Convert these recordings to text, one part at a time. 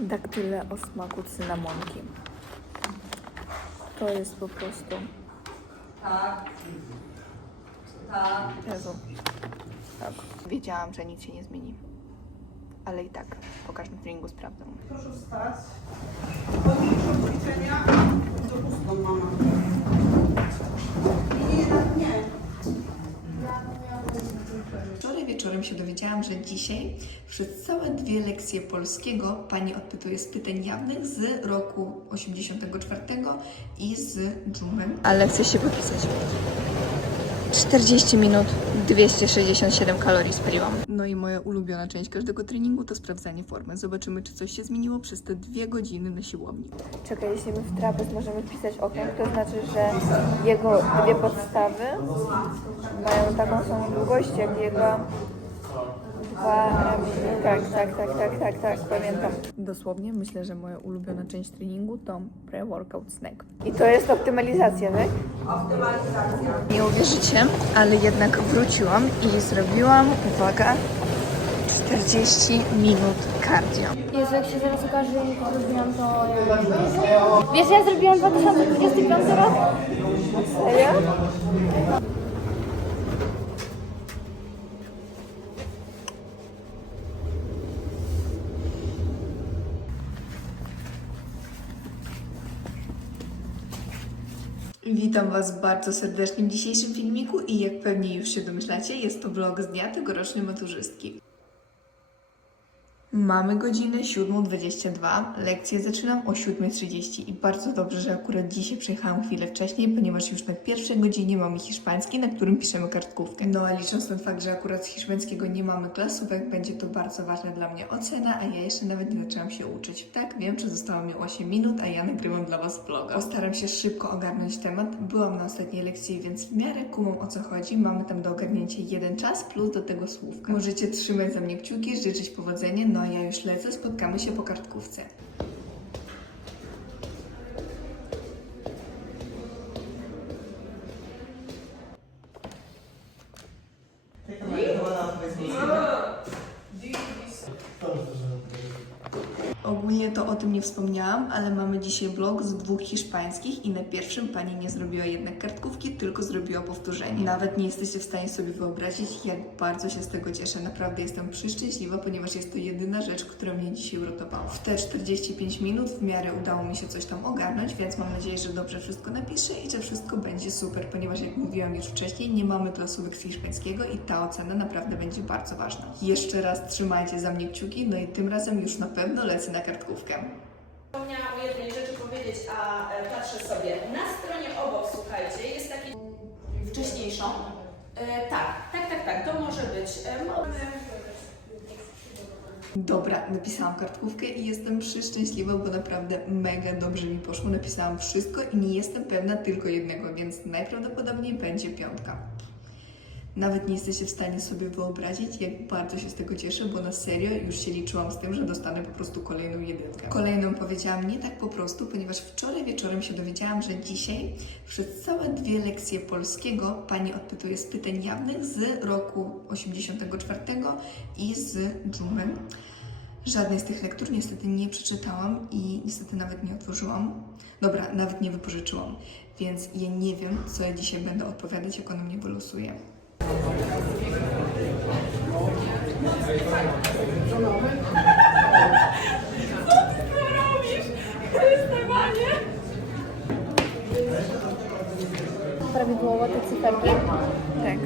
Daktyle o smaku cynamonki. To jest po prostu... Tak. Tak. Jezu. Tak. Wiedziałam, że nic się nie zmieni. Ale i tak po każdym treningu sprawdzam. Proszę wstać. Ćwiczenia. Do pustą mama. Się dowiedziałam, że dzisiaj przez całe dwie lekcje polskiego pani odpytuje z pytań jawnych z roku 84 i z dżumem. Ale chcę się popisać. 40 minut, 267 kalorii spaliłam. No i moja ulubiona część każdego treningu to sprawdzanie formy. Zobaczymy, czy coś się zmieniło przez te dwie godziny na siłowni. Czekaj, jeśli my w trapez możemy wpisać okrąg, to znaczy, że jego dwie podstawy mają taką samą długość jak jego. Tak, tak, tak, tak, tak, tak, pamiętam. Dosłownie myślę, że moja ulubiona część treningu to pre-workout snack. I to jest optymalizacja, tak? Optymalizacja. Nie uwierzycie, ale jednak wróciłam i zrobiłam, uwaga, 40 minut cardio. Jezu, jak się zaraz okaże, że zrobiłam, to... Wiesz, ja zrobiłam 2025 rok? Serio? Witam Was bardzo serdecznie w dzisiejszym filmiku i jak pewnie już się domyślacie, jest to vlog z dnia tegorocznej maturzystki. Mamy godzinę 7.22, lekcję zaczynam o 7.30 i bardzo dobrze, że akurat dzisiaj przyjechałam chwilę wcześniej, ponieważ już na pierwszej godzinie mamy hiszpański, na którym piszemy kartkówkę. No a licząc na fakt, że akurat z hiszpańskiego nie mamy klasówek, będzie to bardzo ważna dla mnie ocena, a ja jeszcze nawet nie zaczęłam się uczyć. Tak, wiem, że zostało mi 8 minut, a ja nagrywam dla Was vloga. Postaram się szybko ogarnąć temat. Byłam na ostatniej lekcji, więc w miarę kumam o co chodzi. Mamy tam do ogarnięcia jeden czas, plus do tego słówka. Możecie trzymać za mnie kciuki, życzyć powodzenia, no ja już lecę, spotkamy się po kartkówce. To o tym nie wspomniałam, ale mamy dzisiaj vlog z dwóch hiszpańskich i na pierwszym pani nie zrobiła jednak kartkówki, tylko zrobiła powtórzenie. Nawet nie jesteście w stanie sobie wyobrazić, jak bardzo się z tego cieszę. Naprawdę jestem przyszczęśliwa, ponieważ jest to jedyna rzecz, która mnie dzisiaj uratowała. W te 45 minut w miarę udało mi się coś tam ogarnąć, więc mam nadzieję, że dobrze wszystko napiszę i że wszystko będzie super, ponieważ jak mówiłam już wcześniej, nie mamy klasówek z hiszpańskiego i ta ocena naprawdę będzie bardzo ważna. Jeszcze raz trzymajcie za mnie kciuki, no i tym razem już na pewno lecę na kartkówkę. Zapomniałam o jednej rzeczy powiedzieć, a e, patrzę sobie. Na stronie obok, słuchajcie, jest taki wcześniejszą. E, tak, tak, tak, tak, to może być. E, Dobra, napisałam kartkówkę i jestem przeszczęśliwa, bo naprawdę mega dobrze mi poszło. Napisałam wszystko i nie jestem pewna tylko jednego, więc najprawdopodobniej będzie piątka. Nawet nie jesteście w stanie sobie wyobrazić, jak bardzo się z tego cieszę, bo na serio już się liczyłam z tym, że dostanę po prostu kolejną jedynkę. Kolejną powiedziałam nie tak po prostu, ponieważ wczoraj wieczorem się dowiedziałam, że dzisiaj przez całe dwie lekcje polskiego pani odpytuje z pytań jawnych z roku 84 i z dżumem. Żadnej z tych lektur niestety nie przeczytałam i niestety nawet nie otworzyłam. Dobra, nawet nie wypożyczyłam, więc ja nie wiem, co ja dzisiaj będę odpowiadać, jak ona mnie wylosuje. Prawidłowo te cyferki? Tak.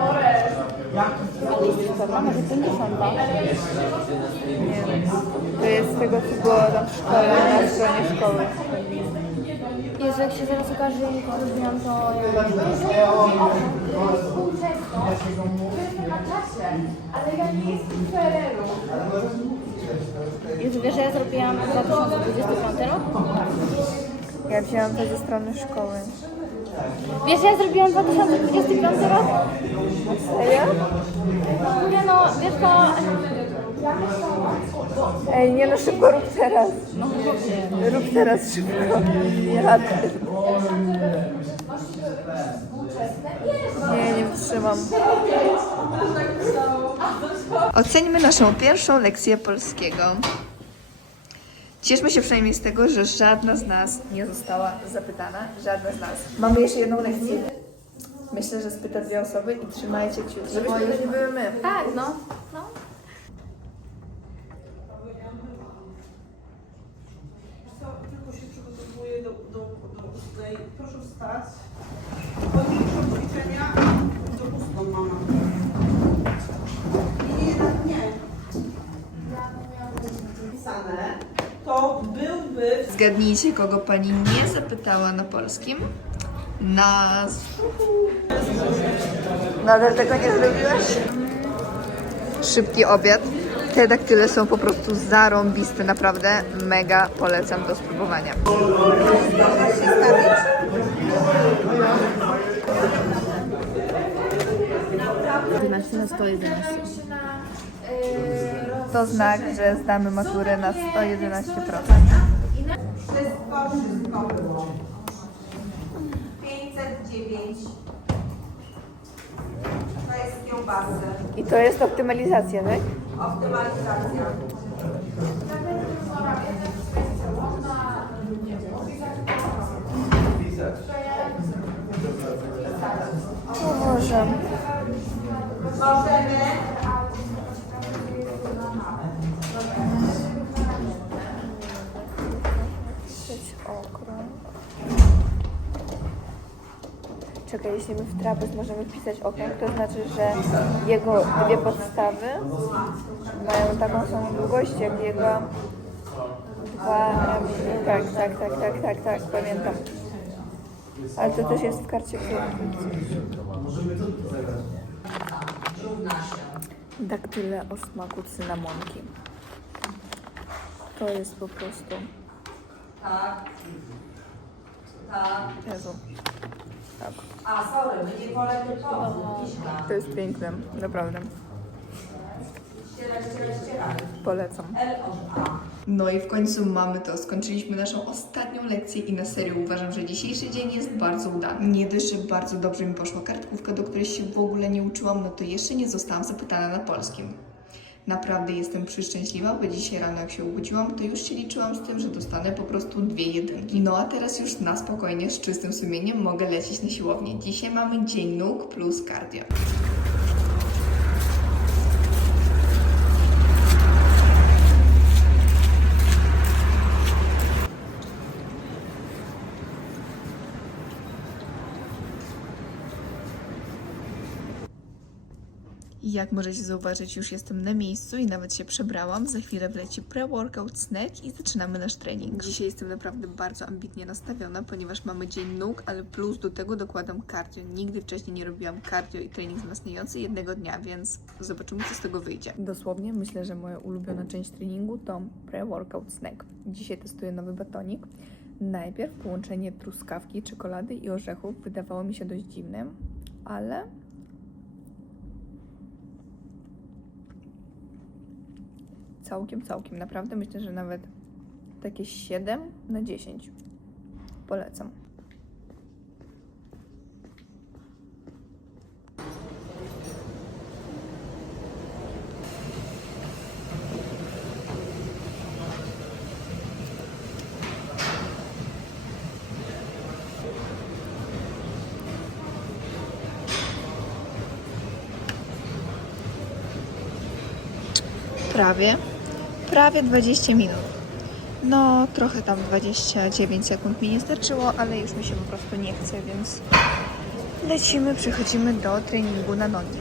Ale jest cyferka, może 50. Nie To jest z tego, co było tam w szkole, na stronie szkoły. Jezu, jak się zaraz okaże, że nikogo zrobiłam, to... Jezu, wiesz, że ja zrobiłam 2025 rok? Ja wzięłam to ze strony szkoły. Wiesz, ja zrobiłam 2025 rok? Serio? Nie no, wiesz to... Ej, nie no, szybko rób teraz. Rób teraz szybko. Ja wytrzymam. Oceńmy naszą pierwszą lekcję polskiego. Cieszmy się przynajmniej z tego, że żadna z nas nie została zapytana. Żadna z nas. Mamy jeszcze jedną lekcję. Myślę, że spyta dwie osoby i trzymajcie kciuki. Żebyśmy to nie były my. Tak, no. no. Tylko się przygotowuję do, do, do ustnej. Proszę wstać. Pojedyncze ćwiczenia do ustną mama. I jednak nie. Pisane, to byłby Zgadnijcie, kogo pani nie zapytała na polskim. Nas. Nadal tego nie zrobiłaś? Szybki obiad. Te daktyle są po prostu zarąbiste, naprawdę mega polecam do spróbowania. To znak, że zdamy maturę na 111%. Wszystko, wszystko było. 509. To jest kiełbasy. I to jest optymalizacja, tak? Optymalizacja. O Boże. Możemy Czekaj, jeśli my w trapez możemy wpisać okrąg, to znaczy, że jego dwie podstawy mają taką samą długość jak jego dwa ramiona. Tak, tak, tak, tak, tak, tak, pamiętam. Ale to też jest w karcie Daktyle o smaku cynamonki. To jest po prostu... Tak. Jezu. Tak. A, sorry, my nie polemy to. Jest piękne, naprawdę. Polecam. L o A. No i w końcu mamy to. Skończyliśmy naszą ostatnią lekcję i na serio uważam, że dzisiejszy dzień jest bardzo udany. Nie dość, że bardzo dobrze mi poszła kartkówka, do której się w ogóle nie uczyłam, no to jeszcze nie zostałam zapytana na polskim. Naprawdę jestem przyszczęśliwa, bo dzisiaj rano jak się obudziłam, to już się liczyłam z tym, że dostanę po prostu dwie jedynki. No a teraz już na spokojnie, z czystym sumieniem mogę lecieć na siłownię. Dzisiaj mamy dzień nóg plus cardio. Jak możecie zauważyć, już jestem na miejscu i nawet się przebrałam. Za chwilę wleci pre-workout snack i zaczynamy nasz trening. Dzisiaj jestem naprawdę bardzo ambitnie nastawiona, ponieważ mamy dzień nóg, ale plus do tego dokładam cardio. Nigdy wcześniej nie robiłam cardio i trening wzmacniający jednego dnia, więc zobaczymy, co z tego wyjdzie. Dosłownie myślę, że moja ulubiona część treningu to pre-workout snack. Dzisiaj testuję nowy batonik. Najpierw połączenie truskawki, czekolady i orzechów wydawało mi się dość dziwne, ale całkiem, całkiem. Naprawdę myślę, że nawet takie 7 na 10. Polecam. Prawie, prawie 20 minut. No, trochę tam 29 sekund mi nie starczyło, ale już mi się po prostu nie chce, więc lecimy, przechodzimy do treningu na nogi.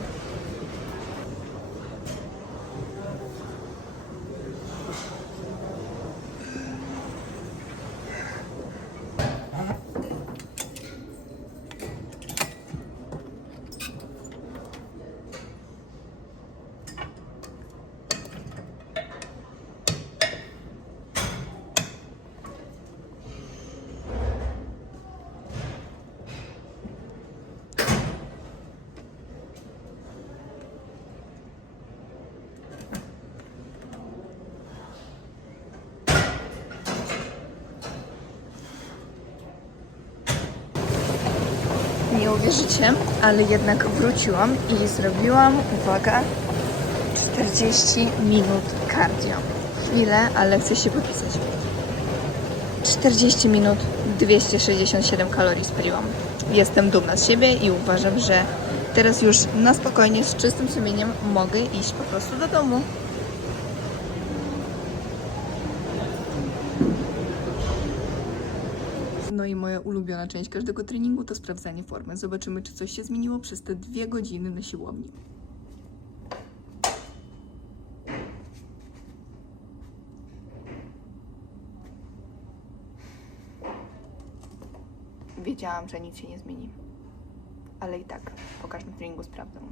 Uwierzycie, ale jednak wróciłam i zrobiłam, uwaga, 40 minut cardio. Chwilę, ale chcę się popisać. 40 minut, 267 kalorii spaliłam. Jestem dumna z siebie i uważam, że teraz już na spokojnie, z czystym sumieniem mogę iść po prostu do domu. No i moja ulubiona część każdego treningu to sprawdzanie formy. Zobaczymy, czy coś się zmieniło przez te dwie godziny na siłowni. Wiedziałam, że nic się nie zmieni. Ale i tak po każdym treningu sprawdzam.